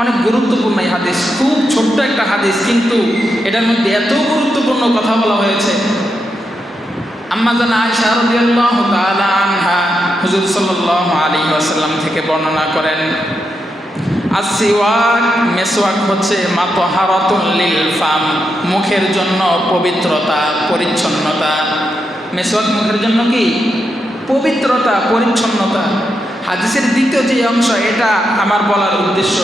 অনেক গুরুত্বপূর্ণ এই হাদিস, খুব ছোট্ট একটা হাদিস, কিন্তু এটার মধ্যে এত গুরুত্বপূর্ণ কথা বলা হয়েছে। আম্মা জান আয়েশা রাদিয়াল্লাহু তাআলা আনহা হুজুর সাল্লাল্লাহু আলাইহি ওয়াসাল্লাম থেকে বর্ণনা করেন, আসওয়াক, মেসওয়াক হচ্ছে মাতহারাতুল লিল ফাম, মুখের জন্য পবিত্রতা, পরিচ্ছন্নতা। মেসওয়াক মুখের জন্য কি? পবিত্রতা, পরিচ্ছন্নতা। হাদিসের দ্বিতীয় যে অংশ, এটা আমার বলার উদ্দেশ্য,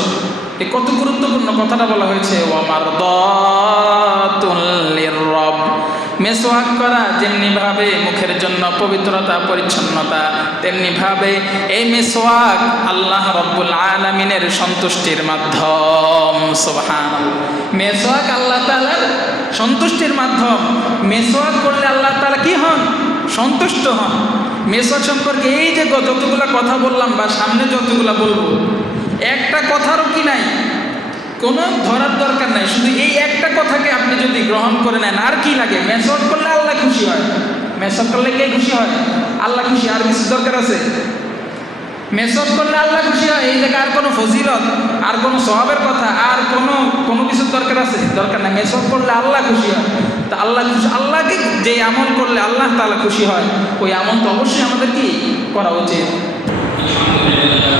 এ কত গুরুত্বপূর্ণ কথাটা বলা হয়েছে। ওয়ামারদাতুল লিররাব, মেসওয়াক করা যেমনিভাবে মুখের জন্য পবিত্রতা, পরিচ্ছন্নতা, তেমনিভাবে এই মেসওয়াক আল্লাহ রব্বুল আলামিনের সন্তুষ্টির মাধ্যম। সুবহানাল্লাহ, মেসওয়াক আল্লাহ তাআলার সন্তুষ্টির মাধ্যম। মেসওয়াক করলে আল্লাহ তাআলা কি হন? সন্তুষ্ট হন। মেসওয়াক সম্পর্কে এই যে যতগুলো কথা বললাম বা সামনে যতগুলো বলবো, একটা কথারও কি নাই, কোনো ধরার দরকার নাই, শুধু এই একটা কথাকে আপনি যদি গ্রহণ করে নেন, আর কি লাগে? মেসওয়াক করলে আল্লাহ খুশি হয়। মেসওয়াক করলে কে খুশি হয়? আল্লাহ খুশি। আর কিছু দরকার আছে? মেসওয়াক করলে আল্লাহ খুশি হয়, এই জায়গায় আর কোনো ফজিলত, আর কোনো সওয়াবের কথা, আর কোনো কিছুর দরকার আছে? দরকার নাই। মেসওয়াক করলে আল্লাহ খুশি হয়। তা আল্লাহ খুশি, আল্লাহকে যে আমল করলে আল্লাহ তাআলা খুশি হয়, ওই আমল তো অবশ্যই আমাদের কি করা উচিত। আলহামদুলিল্লাহ,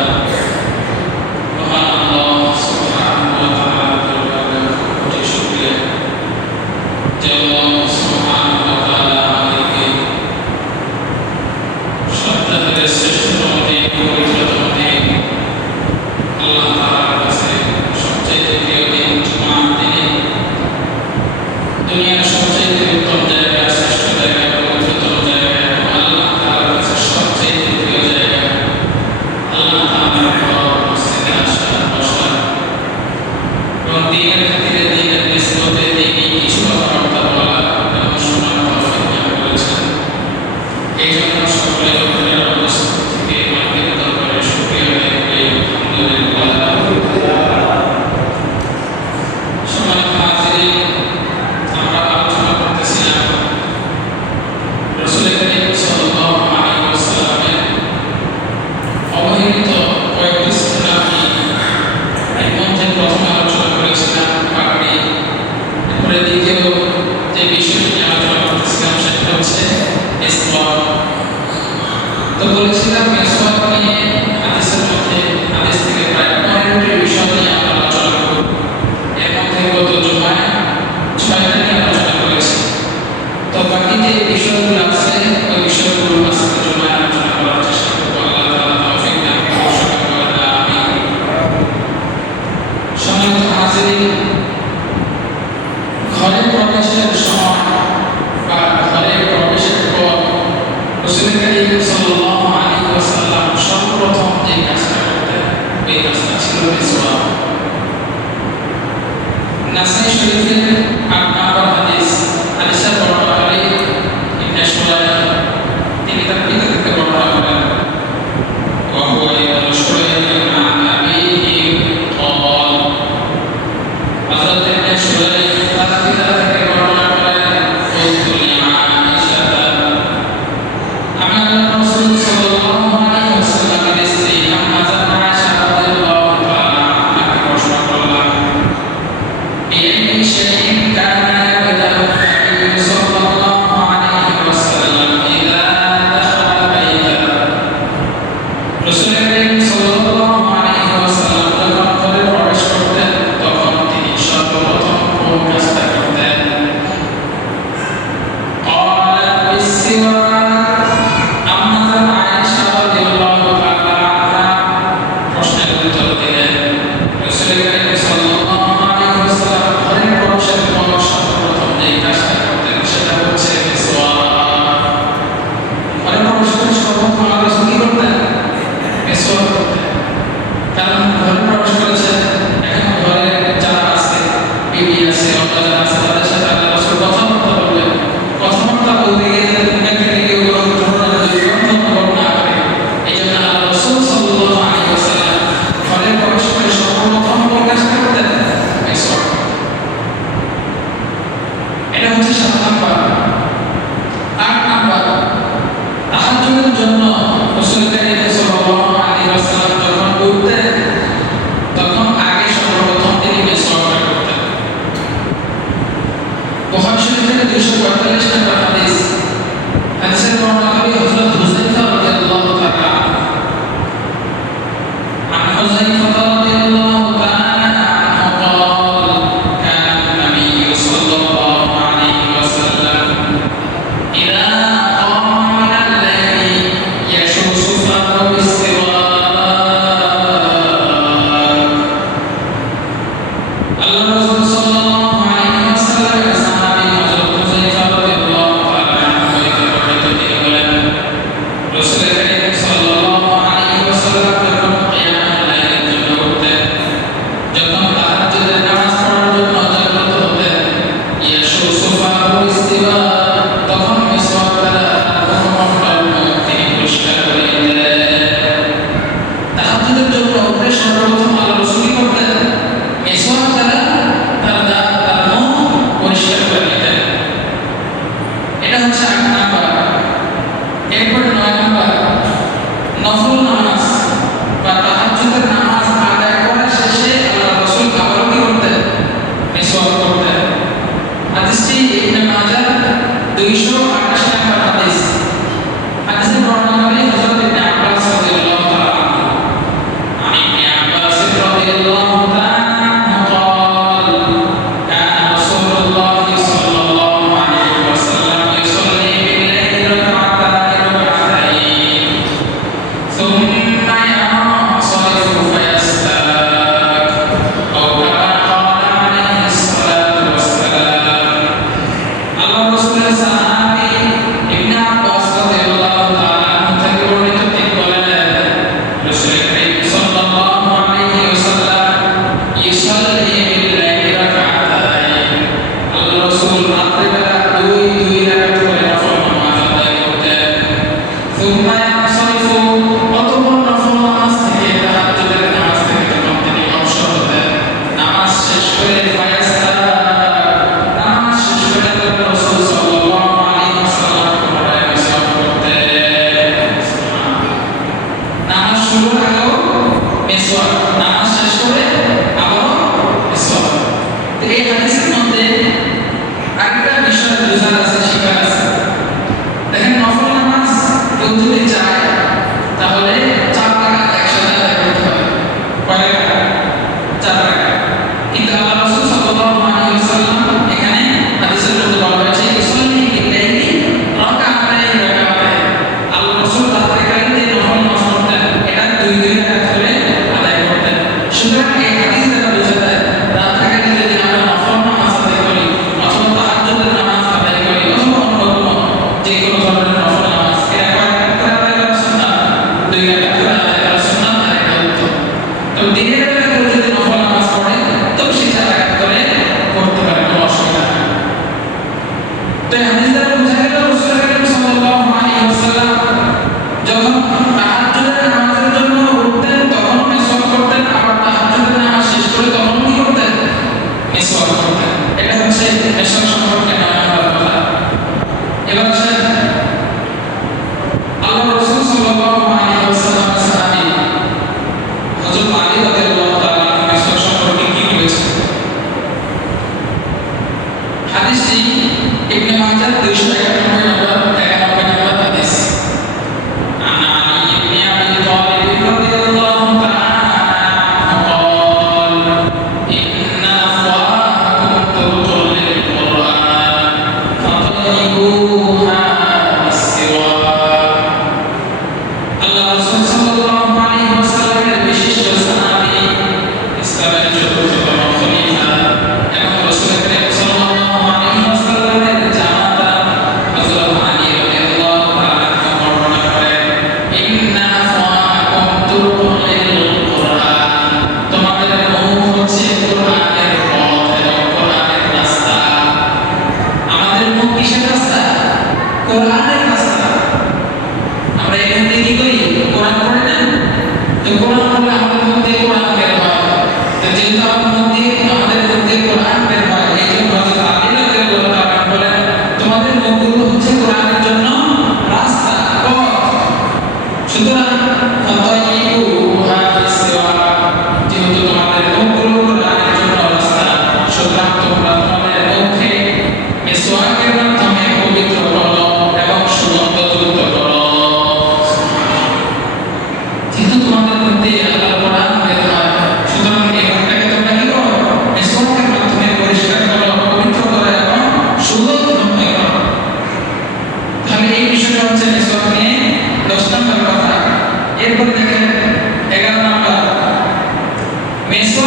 بأي شيء كان 245 নম্বর হাদিস। হাদিসের বর্ণনাকারী হযরত হুযায়ফা রাদিয়াল্লাহু তাআলা عن حذيفة رضي الله تعالى عنه قال كان النبي صلى الله عليه وسلم إذا قام من الليل يشوش فاه بالسواك আল্লাহ রাসূল সাল্লাল্লাহু আলাইহি ওয়াসাল্লামের সাহাবী হযরত হুযায়ফা রাদিয়াল্লাহু তাআলা আনহু থেকে বর্ণিত তিনি বলেন রাসূল করিম সাল্লাল্লাহু আলাইহি ওয়াসাল্লাম যখন কিয়ামুল লাইলের জন্য উঠতেন, যখন তাহাজ্জুদের নামাজ পড়ার জন্য জাগ্রত হতেন, ইয়াশুসু ফাহু ইস্তিওয়া, তখন মিসওয়াক দ্বারা তার মুখমণ্ডল তিনি পরিষ্কার করে দিতেন। তাহাজ্জুদের জন্য উঠে সর্বপ্রথম আল্লাহ রাসূল কি করতেন? মিসওয়াক দ্বারা তার দাঁত তার মুখ পরিষ্কার করে নিতেন। এটা হচ্ছে 8 নাম্বার। এরপর 9 নাম্বার, নফল নামাজ বা তাহাজ্জুদের নামাজ আদায় করার শেষে আল্লাহ রাসূল আবারও কি করতেন? মিসওয়াক করতেন। হাদিসটি ইবনে মাজাহ 288 নাম্বার হাদিস। হাদিসের বর্ণনাকারী হযরত ইবনে আব্বাস রাদিয়াল্লাহু তাআলা আনহু। عن ابن عباس رضي الله تعالى عنه قال كان رسول الله صلى الله عليه وسلم يصلي بالليل ركعتين ثم ينصرف فيستاك أو كما قال عليه الصلاة والسلام আল্লাহ রাসূলের সাহাবী ইবনে আব্বাস রাদিয়াল্লাহু তাআলা আনহু থেকে বর্ণিত তিনি বলেন রাসূল করিম সাল্লাল্লাহু আলাইহি ওয়াসাল্লাম ইসাল্লি বিল-লাইলি রাকাতাইন, আল্লাহ রাসূল রাতে বেলা দুই রাকাত করে নফল নামাজ আদায় করতেন। সুম্মা ইয়ানসারিফু, অতঃপর নফল নামাজ থেকে তাহাজ্জুদের নামাজ থেকে যখন তিনি অবসর হতেন, নামাজ শেষ করে নামাজ শেষ করে আল্লাহ রাসূল সাল্লাল্লাহু আলাইহি ওয়াসাল্লাম পুনরায় মিসওয়াক করতেন। নামাজ শুরুর আগেও মিসওয়াক, নামাজ শেষ করে আবারও মিসওয়াক। তো এই হাদিসের মধ্যে আরেকটা বিষয় বোঝার আছে, শিখার আছে। দেখেন, নফল নামাজ কেউ যদি চায় তাহলে 4 রাকাত একসাথে আদায় করতে হবে। কয় রাকাত? 4 রাকাত। কিন্তু আল্লাহ রাসূল সাল্লাল্লাহু আলাইহি ওয়াসাল্লাম এখানে হাদিসের মধ্যে বলা হয়েছে ইসাল্লি বিল-লাইলি রাকাতাইন। আল্লাহ রাসূল রাতে কালে নফল নামাজ পড়তেন, এটা 2 রাকাত করে আদায় করতেন। সুতরাং এই হাদিস দ্বারা বোঝা যায় রাত কালে যদি আমরা নফল নামাজ আদায় করি অথবা তাহাজ্জুদের নামাজ আদায় করি অথবা অন্য কোনো যে কোনো ধরনের নফল নামাজ, এটা কয় রাকাত করে আদায় করা সুন্নাত? 2 রাকাত করে আদায় করা সুন্নাত, আর এটা উত্তম। তো দিনের বেলা কেউ যদি নফল নামাজ পড়ে তবে সে 4 রাকাত করে করতে পারে, কোনো অসুবিধা নেই। তো এই হাদিস দ্বারা বোঝা গেল রাসূল করিম সাল্লাল্লাহু আলাইহি ওয়াসাল্লাম যখন তাহাজ্জুদের নামাজের জন্য উঠতেন তখন মিসওয়াক করতেন, আবার তাহাজ্জুদের নামাজ শেষ করে তখন কি করতেন? মিসওয়াক করতেন। এটা হচ্ছে মিসওয়াক সম্পর্কে 9 নম্বর কথা। এবার আসেন আল্লাহ রাসূল সাল্লাল্লাহু আলাইহি ওয়াসাল্লামের সাহাবী হযরত আলী রাদিয়াল্লাহু তাআলা আনহু মিসওয়াক সম্পর্কে কি বলেছেন? হাদিসটি ইবনে মাজাহ 291 নম্বর হাদিস। عن علي بن أبي طالب رضي الله تعالى عنه قال إن أفواهكم طرق للقرآن فطيبوها بالسواك। আল্লাহ রাসূল সাল্লাল্লাহু আলাইহি ওয়াসাল্লামের বিশিষ্ট সাহাবী, ইসলামের চতুর্থতম খলিফা এবং রাসূল করিম সাল্লাল্লাহু আলাইহি ওয়াসাল্লামের জামাতা হযরত আলী রাদিয়াল্লাহু তাআলা আনহু বর্ণনা করেন ইন্না আফওয়াকুম তুরকুন লিল কুরআন, তোমাদের মুখ হচ্ছে কুরআনের পথ এবং কুরআনের রাস্তা। আমাদের মুখ কিসের রাস্তা? কুরআনের রাস্তা। আমরা এখানে কি করি? কোরআন পড়ি না? তো কোরআন পড়লে আমাদের মুখ দিয়ে কোরআন বের হয়। তো যেহেতু আমাদের মুখ দিয়ে কোরআন বের হয়, এই জন্য হযরত আলী রাদিয়াল্লাহু তাআলা বলেন তোমাদের মুখগুলো হচ্ছে কোরআনের জন্য রাস্তা, পথ। সুতরাং ফাতাইয়ুহা বিসওয়াক, যেহেতু তোমাদের মুখগুলো কোরআনের জন্য রাস্তা, সুতরাং তোমরা তোমাদের মুখে মিসওয়াকের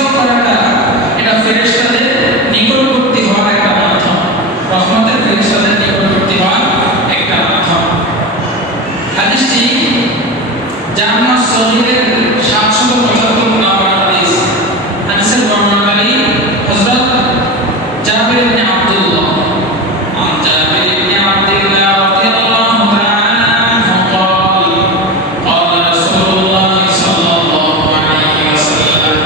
মিসওয়াক করাটা এটা ফেরেশতাদের নিকটবর্তী হওয়ার একটা মাধ্যম, রহমতের ফেরেশতাদের নিকটবর্তী হওয়ার একটা মাধ্যম। হাদিসটি জামিয়া সগীরের 775 নম্বর হাদিস। হাদিসের বর্ণনাকারী হযরত জাবির ইবনে আব্দুল্লাহ عن جابر بن عبد الله رضي الله تعالى عنه قال قال رسول الله صلى الله عليه وسلم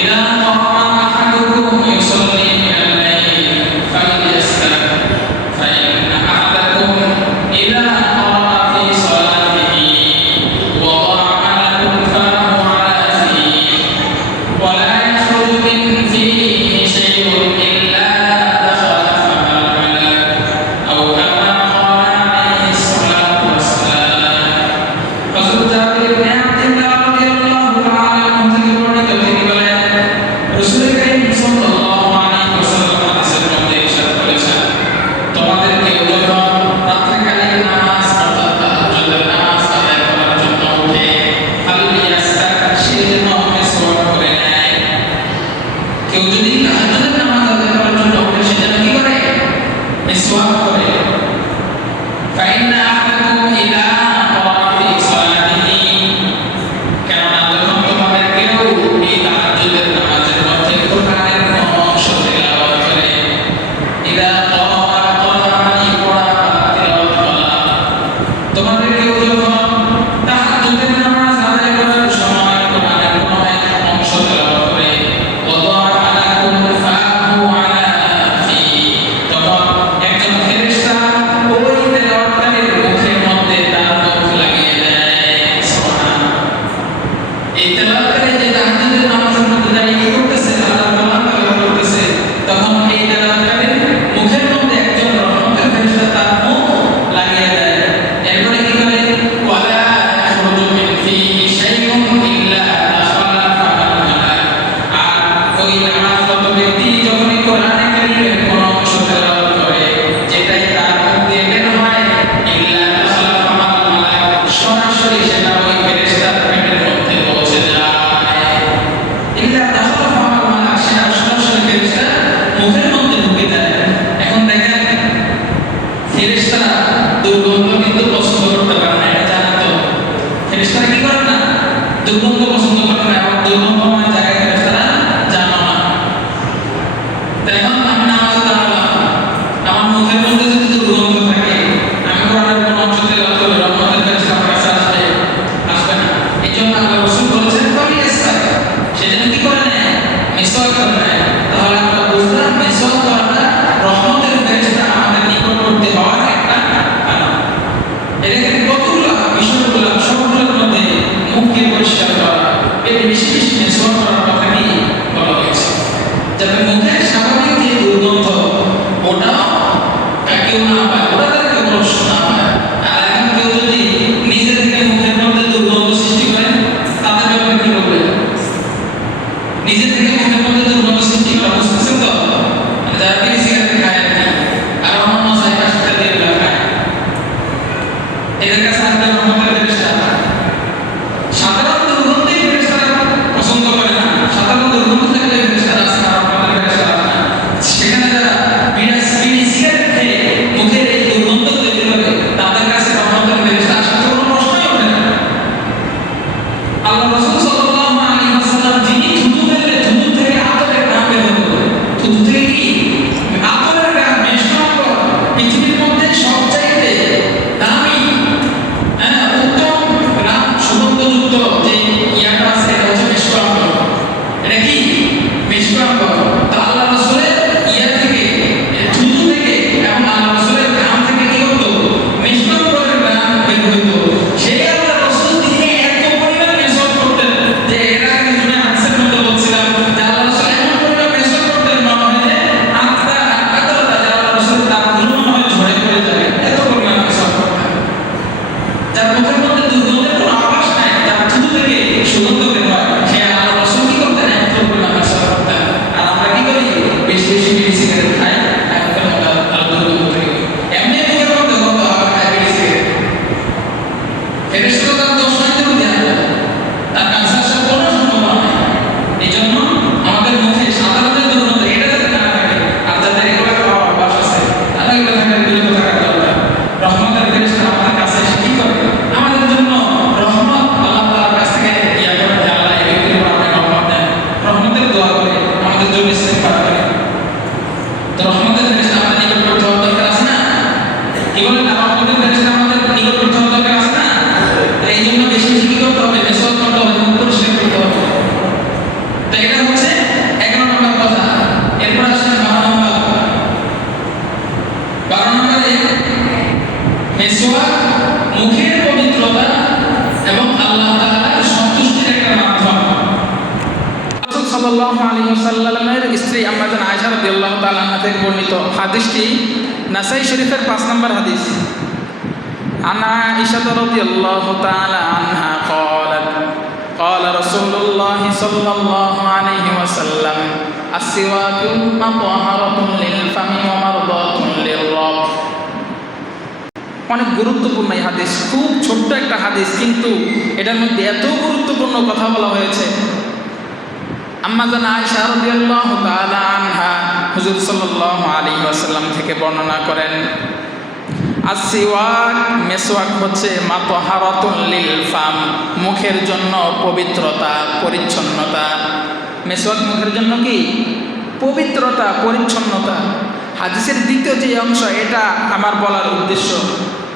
إذا قام أحدكم يصلي من الليل فليستر فإن أحدكم إذا قرأ في صلاته وضع ملك فاه على فيه ولا يخرج من فيه شيء إلا دخل فم الملك أو كما قال عليه الصلاة والسلام। حضرت জাবির ইবনে আব্দুল্লাহ রাদিয়াল্লাহু তাআলা আনহু থেকে বর্ণিত, তিনি বলেন রাসূল করিম সাল্লাল্লাহু আলাইহি ওয়াসাল্লাম হাদিসের মধ্যে ইরশাদ করেছেন, তোমাদের কেউ যখন রাত্রিকালীন নামাজ অর্থাৎ তাহাজ্জুদের নামাজ আদায় করার জন্য ওঠে, ফালিয়াস্তাক, সে যেন মিসওয়াক করে নেয়। কেউ যদি তাহাজ্জুদের নামাজ আদায় করার জন্য ওঠে, সে যেন কি করে? মিসওয়াক করে। ফাইন্না আহাদাকুম ইযা ক্বারা ফি সালাতিহি, কেননা যখন তোমাদের কেউ এই তাহাজ্জুদের নামাজের মধ্যে কোরআনের কোন অংশ তিলাওয়াত করে, ইযা ক্বারা মানে পড়া বা তিলাওয়াত করা, তোমাদের কেউ যখন তাহাজ্জুদের নামাজ আদায় করার সময় কোরআনের কোন এক অংশ তিলাওয়াত করে, ওয়াদা মালাকুন ফাহু আলা ফি, তখন একজন ফেরেশতা ওই তেলাওয়াতকারীর মুখের মধ্যে তার মুখ লাগিয়ে দেয়। সুবহানাল্লাহ। এই তেলাওয়াতকারী যে তাহাজ্জুদের নামাজের মধ্যে দাঁড়িয়ে কি করতেছে? আল্লাহর কালাম তেলাওয়াত করতেছে, তখন এই তেলাওয়াতকারীর মুখের মধ্যে একজন রহমতের ফেরেশতা তার মুখ লাগিয়ে দেয়। এরপরে কি করে? ওয়ালা ইয়াখরুজু মিন ফিহি শাইউন ইল্লা দাখালা ফামাল মালাক। আর ওই নামাজরত ব্যক্তি যখনই কোরআনে কারীমের কোন অংশ তেলাওয়াত করে, যেটাই তার মুখ দিয়ে বের হয়, ইল্লা দাখালা ফামাল মালাক, সরাসরি সেটা ওই ফেরেশতার পেটের মধ্যে পৌঁছে যায়। ইল্লা দাখালা ফামাল মালাক, সেটা সরাসরি ফেরেশতার মুখের মধ্যে ঢুকে যায়। এখন দেখেন, ফেরেশতারা দুর্গন্ধ কিন্তু পছন্দ করতে পারে না, এটা জানেন তো? ফেরেশতারা কি করে না? দুর্গন্ধ পছন্দ করে না, এবং দুর্গন্ধময় জায়গায় ফেরেশতারা জানো না। তাই এখন আমি নামাজে দাঁড়ালাম, আমার মুখের মধ্যে যদি দুর্গন্ধ থাকে, আমি কোরআনের কোন অংশ তেলাওয়াত করলে রহমতের ফেরেশতা আমার কাছে আসবে? আসবে না। এই জন্য আল্লাহ রাসূল বলেছেন, ফালিয়াস্তাক, সে যেন কি করে নেয়? মিসওয়াক করে নেয়। তাহলে আমরা বুঝলাম মিসওয়াক করাটা রহমতের ফেরেশতা আমাদের নিকটবর্তী হওয়ার একটা কারণ। এখানে কতগুলো বিষয় বললাম, সবগুলোর মধ্যে মুখকে পরিষ্কার করা, পেটে বেশি বেশি মিসওয়াক করার কথা কি বলা হয়েছে, যাতে মুখের স্বাভাবিক যে দুর্গন্ধ ওটাও কেউ না পায়, ওটা তার কেউ কষ্ট না পায়। আর এখন কেউ যদি নিজে থেকে মুখের মধ্যে দুর্গন্ধ সৃষ্টি করে, তাদের ব্যাপারে কি বলবে? নিজে থেকে মুখের মধ্যে দুর্গন্ধ সৃষ্টি করা, বুঝতেছেন তো? মানে যারা বিড়ি সিগারেট খায় আর কি, আর অন্যান্য জায়গা সেটা দিয়ে এগুলো খায়, এদের কাছে আসলে রহমতের ফেরেশতা সাধারণ দুর্গন্ধই ফেরেশতারা পছন্দ করে না। সাধারণ দুর্গন্ধ থাকলে ফেরেশতারা আসে না, রহমতের ফেরেশতারা আসে না। সেখানে যারা বিড়ি সিগারেট খেয়ে মুখের এই দুর্গন্ধ তৈরি করে, তাদের কাছে রহমতের ফেরেশতা আসার তো কোনো প্রশ্নই ওঠে না। আল্লাহ রাসূল সাল্লাল্লাহু আলাইহি ওয়াসাল্লাম যিনি থুতু ফেললে থুতু থেকে আতরের ঘ্রাণ বের হতো, থুতু থেকে কি আতরের ঘ্রাণ, মেশকাম, পৃথিবীর মধ্যে সবচাইতে দামি উত্তম ঘ্রাণ সুগন্ধযুক্ত যে ইয়াটা আছে, এটা হচ্ছে মেশকাম। এটা কি? মেশকাম। তো আল্লাহ রাসূলের ইয়া থেকে, থুতু থেকে এবং আল্লাহ রাসূলের ঘ্রাণ থেকে কি হতো? মেশকাম করে ঘ্রাণ বের হতো। সেই আল্লাহ রাসূল তিনি এত পরিমাণ মেশকাম করতেন যে এর আগে শুনে হাদিসের মধ্যে বলছিলাম যে আল্লাহ রাসূল এমন পরিমাণ মেশকাম করতেন, মনে হয় যে হাতটা আল্লাহ রাসূলের দাঁতগুলো মনে হয় ঝরে পড়ে যাবে, এত পরিমাণ মেশকাম করতেন। যার মুখের মধ্যে দুর্গন্ধের কোনো আভাস নাই, যার থুতু থেকে সুগন্ধ বের হয়, সে আল্লাহ রাসূল কি করতেন? এত পরিমাণ মেশকাম করতেন। আর আমরা সাল্লাল্লাহু আলাইহি ওয়াসাল্লামের স্ত্রী আম্মা জান আয়েশা রাদিয়াল্লাহু তাআলা আনহা থেকে বর্ণিত হাদিসটি নাসাই শরীফের 5 নম্বর হাদিস। আনা আয়েশা রাদিয়াল্লাহু তাআলা আনহা قالت قال رسول الله صلى الله عليه وسلم السواك مطهرة للفم ومرضاة للرب। অনেক গুরুত্বপূর্ণ এই হাদিস, খুব ছোট্ট একটা হাদিস, কিন্তু এটার মধ্যে এত গুরুত্বপূর্ণ কথা বলা হয়েছে। আম্মা জান আয়েশা রাদিয়াল্লাহু তাআলা আনহা হুজুর সাল্লাল্লাহু আলাইহি ওয়াসাল্লাম থেকে বর্ণনা করেন, আসিওয়াক মেসওয়াক হচ্ছে মাতহারাতুন লিল ফাম, মুখের জন্য পবিত্রতা পরিচ্ছন্নতা। মেসওয়াক মুখের জন্য কি? পবিত্রতা পরিচ্ছন্নতা। হাদিসের দ্বিতীয় যে অংশ, এটা আমার বলার উদ্দেশ্য,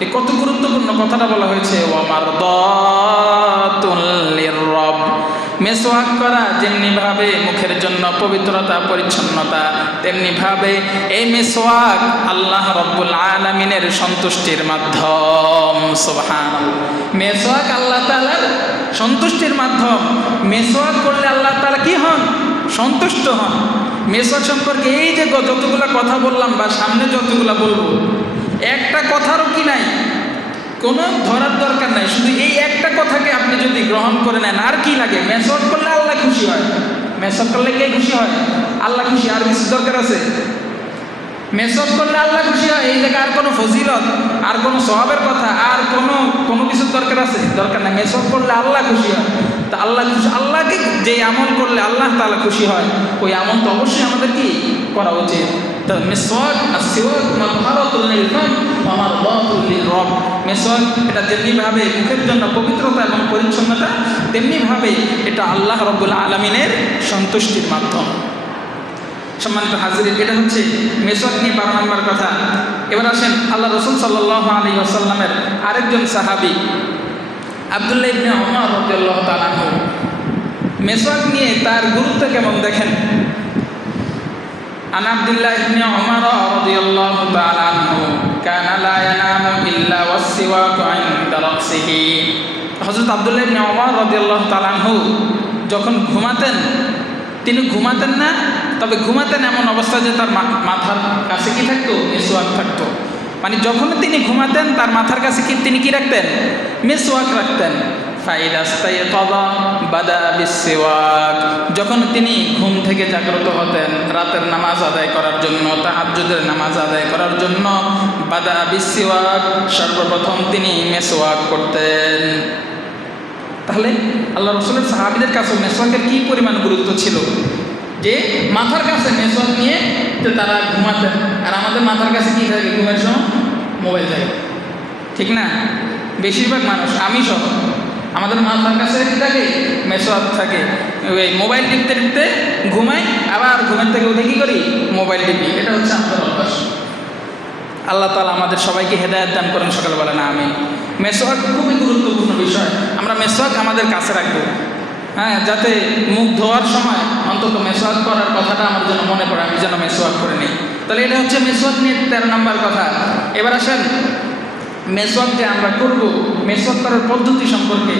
এ কত গুরুত্বপূর্ণ কথাটা বলা হয়েছে। ওয়ামারদাতুন লিররব, মেসওয়াক করা যেমনিভাবে মুখের জন্য পবিত্রতা পরিচ্ছন্নতা, তেমনিভাবে এই মেসওয়াক আল্লাহ রব্বুল আলামিনের সন্তুষ্টির মাধ্যম। সুবহানাল্লাহ, মেসওয়াক আল্লাহ তাআলার সন্তুষ্টির মাধ্যম। মেসওয়াক করলে আল্লাহ তাআলা কি হন? সন্তুষ্ট হন। মেসওয়াক সম্পর্কে এই যে যতগুলো কথা বললাম বা সামনে যতগুলো বলবো, একটা কথারও কি নাই, কোনো ধরার দরকার নাই, শুধু এই একটা কথাকে আপনি যদি গ্রহণ করে নেন, আর কি লাগে? মেসওয়াক করলে আল্লাহ খুশি হয়। মেসওয়াক করলে কে খুশি হয়? আল্লাহ খুশি। আর কিছু দরকার আছে? মেসওয়াক করলে আল্লাহ খুশি হয়, এই জায়গায় আর কোনো ফজিলত, আর কোনো সওয়াবের কথা, আর কোনো কিছুর দরকার আছে? দরকার নাই। মেসওয়াক করলে আল্লাহ খুশি হয়। তা আল্লাহ খুশি, আল্লাহকে যে আমল করলে আল্লাহ তাআলা খুশি হয়, ওই আমল তো অবশ্যই আমাদের কি করা উচিত। তো মেসওয়াক আসিওয়াক মাতহারাতুল লিল ফাম ওয়া মারদাতুল লিররব, মেসওয়াক এটা যেমনিভাবে মুখের জন্য পবিত্রতা এবং পরিচ্ছন্নতা, তেমনিভাবে এটা আল্লাহ রাব্বুল আলামিনের সন্তুষ্টির মাধ্যম। সম্মানিত হাজিরিন, এটা হচ্ছে মেসওয়াক নিয়ে 12 নম্বর কথা। এবার আসেন আল্লাহ রাসূল সাল্লাল্লাহু আলাইহি ওয়াসাল্লামের আরেকজন সাহাবী আব্দুল্লাহ ইবনে উমর রাদিয়াল্লাহু তাআলা আনহু, মেসওয়াক নিয়ে তার গুরুত্ব কেমন দেখেন। আন আব্দুল্লাহ ইবনে উমর রাদিয়াল্লাহু তাআলা আনহু কানা লা ইয়ানামু ইল্লা ওয়াসসিওয়াকু ইনদা রাসিহি। হযরত আব্দুল্লাহ ইবনে উমর রাদিয়াল্লাহু তাআলা আনহু যখন ঘুমাতেন, তিনি ঘুমাতেন না, তবে ঘুমাতেন এমন অবস্থা যে তার মাথার কাছে কি থাকতো? মেসওয়াক থাকতো। মানে যখন তিনি ঘুমাতেন, তার মাথার কাছে কি তিনি কি রাখতেন? মেসওয়াক রাখতেন। ফাইদা ইস্তাইকাযা বাদা বিসসিওয়াক, যখন তিনি ঘুম থেকে জাগ্রত হতেন রাতের নামাজ আদায় করার জন্য, তাহাজ্জুদের নামাজ আদায় করার জন্য, বাদা বিসসিওয়াক, সর্বপ্রথম তিনি মেসওয়াক করতেন। তাহলে আল্লাহ রাসূলের সাহাবীদের কাছে মেসওয়াকের কি পরিমাণ গুরুত্ব ছিল, যে মাথার কাছে মেসওয়াক নিয়ে তো তারা ঘুমাতেন। আর আমাদের মাথার কাছে কি থাকে? ঘুমের সময় মোবাইল থাকে, ঠিক না? বেশিরভাগ মানুষ, আমি সহ, আমাদের মাথার কাছে কি থাকে? মেসওয়াক থাকে। ওই মোবাইল টিপতে টিপতে ঘুমাই, আবার ঘুমের থেকে উঠে কী করি? মোবাইল টিপি। এটা হচ্ছে আমাদের অভ্যাস। আল্লাহ তাআলা আমাদের সবাইকে হেদায়েত দান করেন, সকালবেলা না আমিন। মেসওয়াক খুবই গুরুত্বপূর্ণ বিষয়। আমরা মেসওয়াক আমাদের কাছে রাখবো, হ্যাঁ, যাতে মুখ ধোয়ার সময় অন্তত মেসওয়াক করার কথাটা আমার জন্য মনে পড়ে, আমি যেন মেসওয়াক করে নিই। তাহলে এটা হচ্ছে মেসওয়াক নিয়ে 13 নম্বর কথা। এবার আসেন মেসওয়াক যে আমরা করব, মেসওয়াক করার পদ্ধতি সম্পর্কে।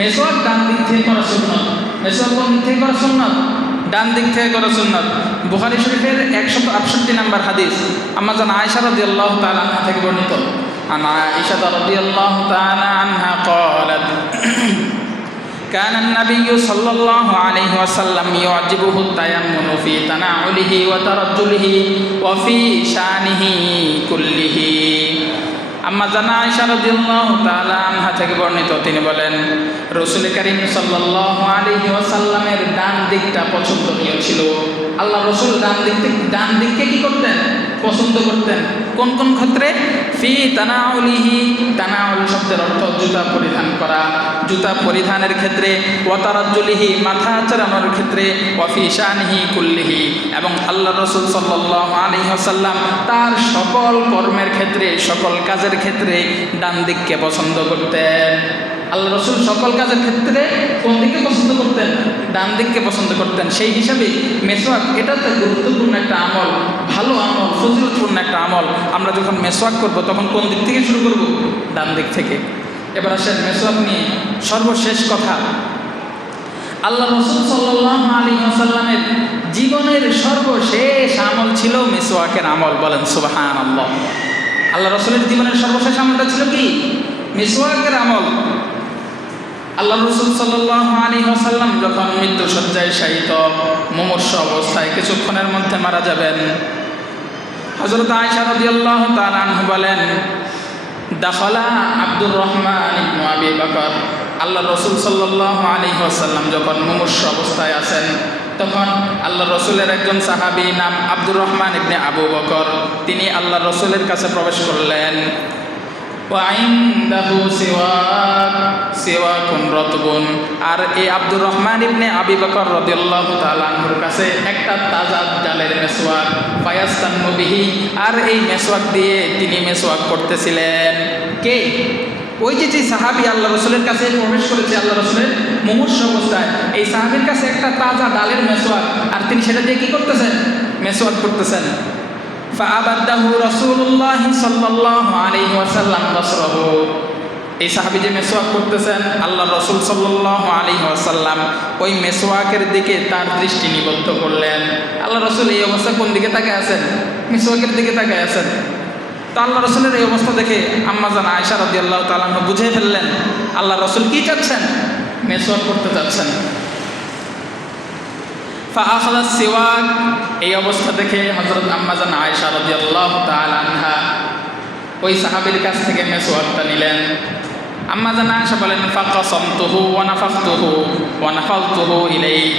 মেসওয়াক ডান দিক থেকে করা সুন্নাত। মেসওয়াক কোন দিক থেকে করা সুন্নাত? ডান দিক থেকে করা সুন্নাত। বুখারী শরীফের 168 নম্বর হাদিস, আম্মা জান আয়েশা রাদিয়াল্লাহু তাআলা আনহা থেকে বর্ণিত। আন আয়েশা রাদিয়াল্লাহু তাআলা আনহা قالت كان النبي صلى الله عليه وسلم يعجبه التيمم في تناوله وترجله وفي شأنه كله। আম্মা জান আয়েশা রাদিয়াল্লাহু তাআলা আনহা থেকে বর্ণিত, তিনি বলেন, রাসূল কারীম সাল্লাল্লাহু আলাইহি ওয়াসাল্লামের ডান দিকটা পছন্দনীয় ছিল। আল্লাহ রাসূল ডান দিককে কি করতেন? পছন্দ করতেন। কোন কোন ক্ষেত্রে? ফি তানাউলিহি, তানাউল শব্দের অর্থ জুতা পরিধান করা, জুতা পরিধানের ক্ষেত্রে, ওয়া তারাজ্জুলিহি, মাথা আঁচড়ানোর ক্ষেত্রে, ওয়া ফি শানিহি কুল্লিহি, এবং আল্লাহ রাসূল সাল্লাল্লাহু আলাইহি ওয়াসাল্লাম তার সকল কর্মের ক্ষেত্রে, সকল কাজের ক্ষেত্রে ডান দিককে পছন্দ করতেন। আল্লাহ রাসূল সকল কাজের ক্ষেত্রে কোন দিকে পছন্দ করতেন? ডান দিককে পছন্দ করতেন। সেই হিসাবে মেসওয়াক এটা তো গুরুত্বপূর্ণ একটা আমল, ভালো আমল, ফজিলতপূর্ণ একটা আমল। আমরা যখন মেসওয়াক করব তখন কোন দিক থেকে শুরু করব? ডান দিক থেকে। এবার আসেন মেসওয়াক নিয়ে সর্বশেষ কথা। আল্লাহ রাসূল সাল্লাল্লাহু আলাইহি ওয়াসাল্লামের জীবনের সর্বশেষ আমল ছিল মিসওয়াকের আমল। বলেন সুবহানাল্লাহ। আল্লাহ রাসূলের জীবনের সর্বশেষ আমলটা ছিল কি? মিসওয়াকের আমল। আল্লাহ রাসূল সাল্লাল্লাহু আলাইহি ওয়াসাল্লাম যখন মৃত্যুশয্যায় শায়িত মুমূর্ষু অবস্থায় কিছুক্ষণের মধ্যে মারা যাবেন, হযরত আয়েশা রাদিয়াল্লাহু তাআলা আনহা বলেন, দাখালা আব্দুর রহমান ইবনে আবি বকর, আল্লাহ রাসূল সাল্লাল্লাহু আলাইহি ওয়াসাল্লাম যখন মুমূর্ষু অবস্থায় আছেন তখন আল্লাহ রসুলের একজন সাহাবী নাম আব্দুর রহমান ইবনে আবু বকর, তিনি আল্লাহ রসুলের কাছে প্রবেশ করলেন। ওয়াইনদাহু সিওয়াকুন রাতবুন, আর এই আব্দুর রহমান ইবনে আবি বকর রাদিয়াল্লাহু তাআলা আনহুর কাছে একটা তাজা ডালের মেসওয়াক, ফায়াস্তান্নু বিহি, আর এই মেসওয়াক দিয়ে তিনি মেসওয়াক করতেছিলেন। কে? ওই যে সাহাবী আল্লাহ রসুলের কাছে প্রবেশ করেছে আল্লাহ রসুলের মুমূর্ষু অবস্থায়, এই সাহাবীর কাছে একটা তাজা ডালের মেসওয়াক, আর তিনি সেটা দিয়ে কি করতেছেন? মেসওয়াক করতেছেন। ফাআবাদাহু রাসূলুল্লাহ সাল্লাল্লাহু আলাইহি ওয়াসাল্লাম বাসরাহু, এই সাহাবী যে মেসওয়াক করতেছেন আল্লাহ রাসূল সাল্লাল্লাহু আলাইহি ওয়াসাল্লাম ওই মেসওয়াকের দিকে তার দৃষ্টি নিবদ্ধ করলেন। আল্লাহ রাসূল এই অবস্থা কোন দিকে তাকিয়ে আছেন? মেসওয়াকের দিকে তাকিয়ে আছেন। তো আল্লাহ রসুলের এই অবস্থা দেখে আম্মা জান আয়েশা রাদিয়াল্লাহু তাআলা আনহা বুঝে ফেললেন আল্লাহ রসুল কি চাচ্ছেন? মেসওয়াক করতে চাচ্ছেন। ফাআখাযা সিওয়াক, এই অবস্থা দেখে হযরত আম্মা জান আয়েশা রাদিয়াল্লাহু তাআলা আনহা ওই সাহাবীর কাছ থেকে মেসওয়াকটা নিলেন। আম্মা জান আয়েশা বলেন, ফাকাসামতুহু ওয়া নাফাখতুহু ওয়া নাফালতুহু ইলাইহি,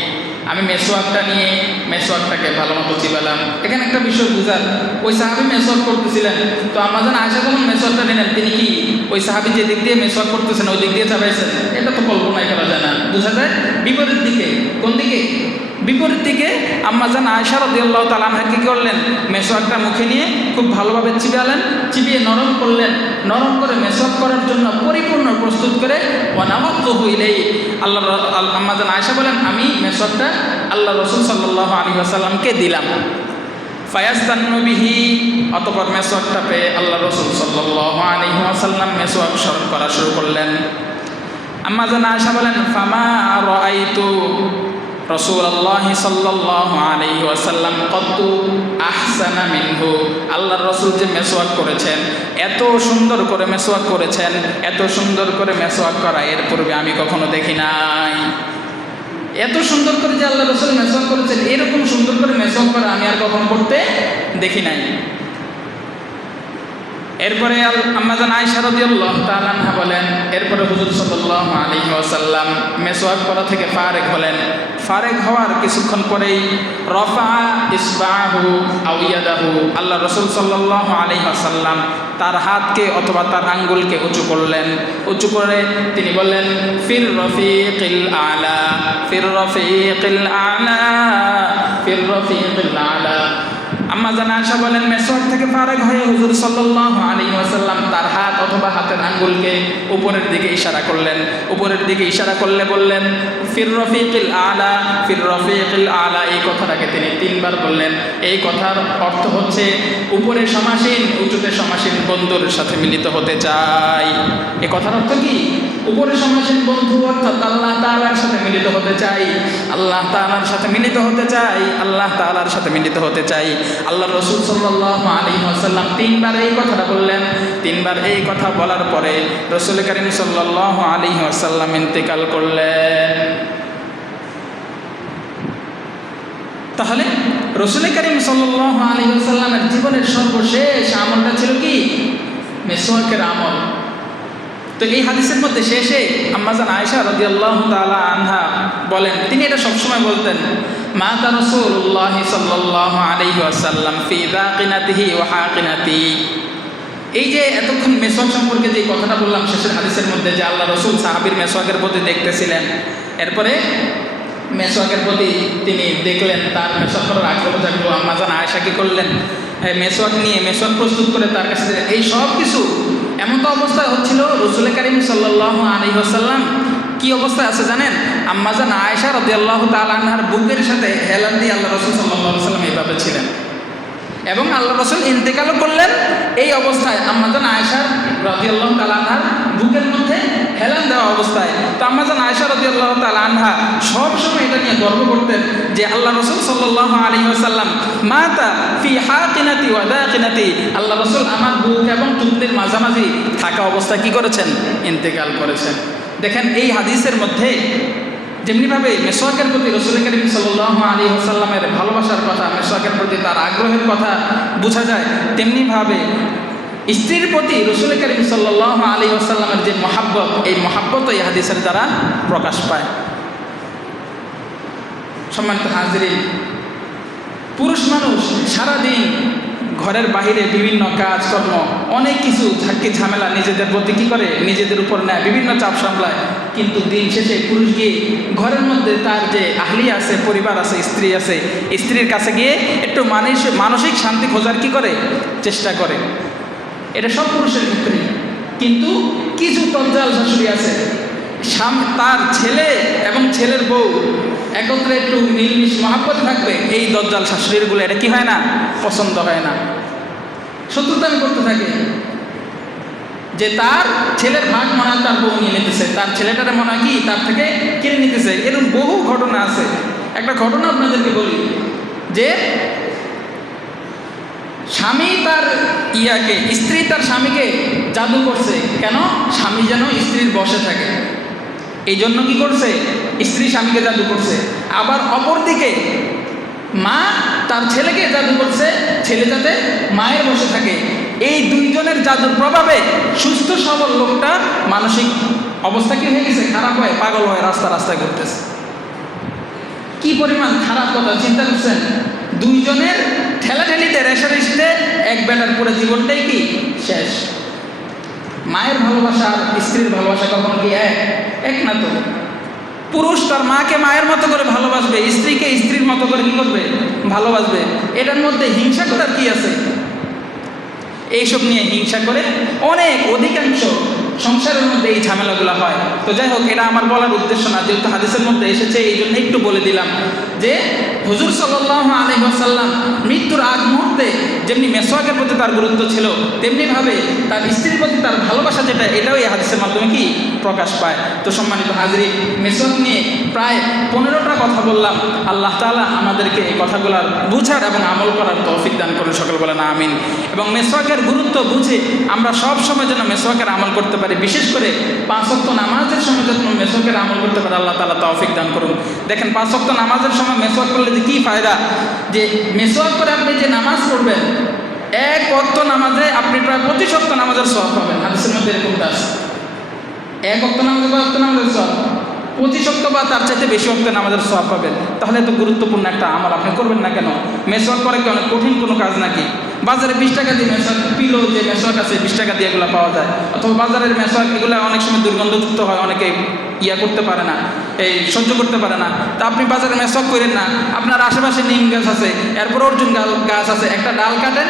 আমি মেসওয়াকটা নিয়ে মেসওয়াকটাকে ভালো মতো চিবালাম। এখানে একটা বিষয় বুঝার, ওই সাহাবী মেসওয়াক করতেছিলেন, তো আম্মা জান আয়েশা যখন মেসওয়াকটা নিলেন তিনি কি ওই সাহাবী যে দিক দিয়ে মেসওয়াক করতেছেন ওই দিক দিয়ে চাবাইছেন? এটা তো কল্পনাই করা যায় না। বোঝা যায় বিপরীত দিকে। কোন দিকে? বিপরীত দিকে আম্মা জান আয়েশা রাদিয়াল্লাহু তাআলা আনহা কি করলেন? মেসওয়াকটা মুখে নিয়ে খুব ভালোভাবে চিবালেন, চিবিয়ে নরম করলেন, নরম করে মেসওয়াক করার জন্য পরিপূর্ণ প্রস্তুত করে ওয়া নাফাখতুহু ইলাইহি, আম্মা জান আয়েশা বলেন আমি মেসওয়াকটা আল্লাহ রাসূল সাল্লাল্লাহু আলাইহি ওয়াসাল্লামকে দিলাম। ফায়াস্তান্নু বিহি, অতঃপর মেসওয়াকটা পেয়ে আল্লাহ রাসূল সাল্লাল্লাহু আলাইহি ওয়াসাল্লাম মেসওয়াক করা শুরু করলেন। আম্মা জান আয়েশা বলেন, ফামা রাআইতু রাসূলুল্লাহ সাল্লাল্লাহু আলাইহি ওয়াসাল্লাম কত্তু আহসানা মিনহু, আল্লাহর রাসূল যে মেসওয়াক করেছেন, এত সুন্দর করে মেসওয়াক করেছেন, এত সুন্দর করে মেসওয়াক করা এর পূর্বে আমি কখনো দেখি নাই। এত সুন্দর করে যে আল্লাহ রাসূল মেসওয়াক করেছেন, এরকম সুন্দর করে মেসওয়াক করা আমি আর কখনো করতে দেখি নাই। এরপরে আম্মা জান আয়েশা রাদিয়াল্লাহু তাআলা আনহা বলেন, এরপরে হুজুর সাল্লাল্লাহু আলাইহি ওয়াসাল্লাম মেসওয়াক করা থেকে ফারেক হলেন। ফারেক হওয়ার কিছুক্ষণ পরেই রফা ইসবাহু আও ইয়াদাহু, আল্লাহ রাসূল সাল্লাল্লাহু আলাইহি ওয়াসাল্লাম তার হাতকে অথবা তার আঙ্গুলকে উঁচু করলেন। উঁচু করে তিনি বললেন, ফির রফিকিল আলা, ফির রফিকিল আলা, ফির রফিকিল আলা। আম্মা জান আয়েশা বলেন, মেসওয়াক থেকে ফারেক হয়ে হুজুর সাল্লাল্লাহু আলাইহি ওয়াসাল্লাম তার হাত অথবা হাতের আঙ্গুলকে উপরের দিকে ইশারা করলেন। উপরের দিকে ইশারা করলে বললেন, ফির রফিকিল আলা, ফির রফিকিল আলা, এই কথাটাকে তিনি 3 বার বললেন। এই কথার অর্থ হচ্ছে উপরে সমাসীন, উঁচুতে সমাসীন বন্ধুর সাথে মিলিত হতে চাই। এই কথার অর্থ কি? উপরে সমাসীন বন্ধু অর্থাৎ আল্লাহ তাআলার সাথে মিলিত হতে চাই, আল্লাহ তাআলার সাথে মিলিত হতে চাই, আল্লাহ তাআলার সাথে মিলিত হতে চাই। আল্লাহ রাসূল সাল্লাল্লাহু আলাইহি ওয়াসাল্লাম 3 বার এই কথাটা বললেন। 3 বার এই কথা বলার পরে রাসূল কারীম সাল্লাল্লাহু আলাইহি ওয়াসাল্লাম ইন্তেকাল করলেন। তাহলে রাসূল কারীম সাল্লাল্লাহু আলাইহি ওয়াসাল্লামের জীবনের সর্বশেষ আমলটা ছিল কি? মেসওয়াকের আমল। তো এই হাদিসের মধ্যে শেষে আম্মা জান আয়েশা রাদিয়াল্লাহু তাআলা আনহা বলেন, তিনি এটা সবসময় বলতেন, মাতা রাসূলুল্লাহ সাল্লাল্লাহু আলাইহি ওয়াসাল্লাম ফি দাকিনাতিহি ওয়া হাকিনাতিহি। এই যে এতক্ষণ মেসওয়াক সম্পর্কে যে কথাটা বললাম শেষের হাদিসের মধ্যে, যে আল্লাহ রাসূল সাহাবীর মেসওয়াকের প্রতি দেখতেছিলেন, এরপরে মেসওয়াকের প্রতি তিনি দেখলেন, তার মেসওয়াক করার আগ্রহ জাগলো। আম্মা জান আয়েশা কি করলেন? মেসওয়াক নিয়ে মেসওয়াক প্রস্তুত করে তার কাছে এই সব কিছু এমন তো অবস্থায় হচ্ছিল। রাসূল কারীম সাল্লাল্লাহু আলাইহি ওয়াসাল্লাম কি অবস্থায় আছে জানেন? আম্মা জান আয়েশা রাদিয়াল্লাহু তাআলা আনহার বুকের সাথে হেলান দিয়ে আল্লাহ রাসূল সাল্লাল্লাহু আলাইহি ওয়াসাল্লাম এইভাবে ছিলেন, এবং আল্লাহ রাসূল ইন্তেকালও করলেন এই অবস্থায় আম্মা জান আয়েশা রাদিয়াল্লাহু তাআলা আনহার বুকের মধ্যে হেলান দেওয়া অবস্থায়। তো আম্মা জান আয়েশা রাদিয়াল্লাহু তাআলা আনহা সবসময় এটা নিয়ে গর্ব করতেন যে আল্লাহ রাসূল সাল্লাল্লাহু আলাইহি ওয়াসাল্লাম মাতা ফি হাকিনাতি ওয়া দাকিনাতি, আল্লাহ রাসূল আমার বুক এবং টুকনির মাঝামাঝি থাকা অবস্থায় কি করেছেন? ইন্তেকাল করেছেন। দেখেন এই হাদিসের মধ্যে যেমনিভাবে মেসওয়াকের প্রতি রাসূল করিম সাল্লাল্লাহু আলাইহি ওয়াসাল্লামের ভালোবাসার কথা, মেসওয়াকের প্রতি তার আগ্রহের কথা বোঝা যায়, তেমনিভাবে স্ত্রীর প্রতি রাসূল করিম সাল্লাল্লাহু আলাইহি ওয়াসাল্লামের যে মহাব্বত, এই মহাব্বত এই হাদিসের দ্বারা প্রকাশ পায়। সম্মানিত হাজিরিন, পুরুষ মানুষ সারাদিন ঘরের বাহিরে বিভিন্ন কাজকর্ম অনেক কিছু ঝাঁকি ঝামেলা নিজেদের প্রতি কী করে, নিজেদের উপর নেয়, বিভিন্ন চাপ সামলায়, কিন্তু দিন শেষে পুরুষ গিয়ে ঘরের মধ্যে তার যে আহলি আছে, পরিবার আছে, স্ত্রী আছে, স্ত্রীর কাছে গিয়ে একটু মানসিক শান্তি খোঁজার কি করে, চেষ্টা করে। এটা সব পুরুষের ক্ষেত্রেই। কিন্তু কিছু তজ্জাল শাশুড়ি আছে, তার ছেলে এবং ছেলের বউ একত্রে একটু মিলমিশ মহাব্বত থাকবে, এই দজ্জাল শাশুড়িগুলো এটা কি হয় না, পছন্দ হয় না, শত্রুতামি করতে থাকে যে তার ছেলের ভাগ মনে হয় তার বউ নিয়ে নিতেছে, তার ছেলেটারে মনে হয় কি তার থেকে কিনে নিতেছে। এরকম বহু ঘটনা আছে। একটা ঘটনা আপনাদেরকে বলি যে স্বামী তার স্ত্রী তার স্বামীকে জাদু করছে, কেন? স্বামী যেন স্ত্রীর বশে থাকে, এই জন্য কি করছে? স্ত্রী স্বামীকে জাদু করছে। আবার অপরদিকে মা তার ছেলেকে জাদু করছে, ছেলে যাতে মায়ের বসে থাকে। এই দুইজনের জাদুর প্রভাবে সুস্থ সবল লোকটা মানসিক অবস্থা কি হয়ে গেছে, খারাপ হয়, পাগল হয়, রাস্তায় ঘুরতেছে। কি পরিমাণ খারাপ কথা চিন্তা করছেন? দুইজনের ঠেলাঠেলিতে রেশারেশিতে এক বেটার পুরো জীবনটাই কি শেষ। মায়ের ভালোবাসা আর স্ত্রীর ভালোবাসা কখনো কি এক না? তো পুরুষ তার মাকে মায়ের মতো করে ভালোবাসবে, স্ত্রীকে স্ত্রীর মতো করে কি করবে, ভালোবাসবে। এটার মধ্যে হিংসা করার কি আছে? এইসব নিয়ে হিংসা করে অধিকাংশ সংসারের মধ্যে এই ঝামেলাগুলো হয়। তো যাই হোক, এটা আমার বলার উদ্দেশ্য না, যেহেতু হাদিসের মধ্যে এসেছে এই জন্য একটু বলে দিলাম যে হুজুর সাল্লাল্লাহু আলাইহি ওয়াসাল্লাম মৃত্যুর আগ মুহূর্তে যেমনি মেসওয়াকের প্রতি তার গুরুত্ব ছিল, তেমনিভাবে তার স্ত্রীর প্রতি তার ভালোবাসা যেটা, এটাও এই হাদিসের মাধ্যমে কি প্রকাশ পায়। তো সম্মানিত হাজিরিন, মেসওয়াক নিয়ে প্রায় 15টা কথা বললাম। আল্লাহ তাআলা আমাদেরকে এই কথাগুলোর বুঝার এবং আমল করার তৌফিক দান করুন, সকল বলেন আমিন। এবং মেসওয়াকের গুরুত্ব বুঝে আমরা সব সময় যেন মেসওয়াকের আমল করতে পারি, বিশেষ করে 5 ওয়াক্ত নামাজের সময় যখন মেসওয়াকের আমল করতে পারে, আল্লাহ তাআলা তৌফিক দান করুন। দেখেন 5 ওয়াক্ত নামাজের সময় মেসওয়াক করলে যে কী ফায়দা, যে মেসওয়াক করে আপনি যে নামাজ পড়বেন, 1 ওয়াক্ত নামাজে আপনি প্রায় 25 ওয়াক্ত নামাজের সওয়াব পাবেন। হাদিসের মধ্যে এরকমটা আছে, 1 ওয়াক্ত নামাজে 1 ওয়াক্ত নামাজের সওয়াব, 25 ওয়াক্ত বা তার চাইতে বেশি ওয়াক্ত নামাজের সওয়াব পাবেন। তাহলে এত গুরুত্বপূর্ণ একটা আমল আপনি করবেন না কেন? মেসওয়াক করে কি অনেক কঠিন কোনো কাজ নাকি? বাজারে 20 টাকা দিয়ে মেসওয়াক, পিলো যে মেসওয়াক আছে 20 টাকা দিয়ে এগুলো পাওয়া যায়, অথবা বাজারের মেসওয়াক এগুলো অনেক সময় দুর্গন্ধযুক্ত হয়, অনেকে করতে পারে না, এই সহ্য করতে পারে না। তা আপনি বাজারে মেসওয়াক করেন না, আপনার আশেপাশে নিম গাছ আছে, এরপর অর্জুন গাছ আছে, একটা ডাল কাটেন,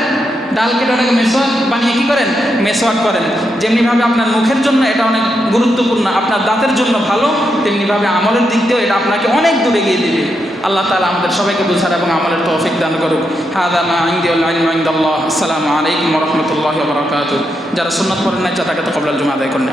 ডাল কেটে ওটাকে মেসওয়াক বানিয়ে কি করেন, মেসওয়াক করেন। যেমনিভাবে আপনার মুখের জন্য এটা অনেক গুরুত্বপূর্ণ, আপনার দাঁতের জন্য ভালো, তেমনিভাবে আমলের দিক দিয়েও এটা আপনাকে অনেক দূরে এগিয়ে দিবে। আল্লাহ তাআলা আমাদের সবাইকে বোঝার এবং আমলের তৌফিক দান করুক। হাদা মা ইনদি ওয়াল ইলমু ইনদাল্লাহ। আসসালামু আলাইকুম ওয়া রাহমাতুল্লাহি ওয়া বারাকাতুহু। যারা সুন্নাত পড়েন না তাদেরকে তো কবলাল জুমা আদায় করেন।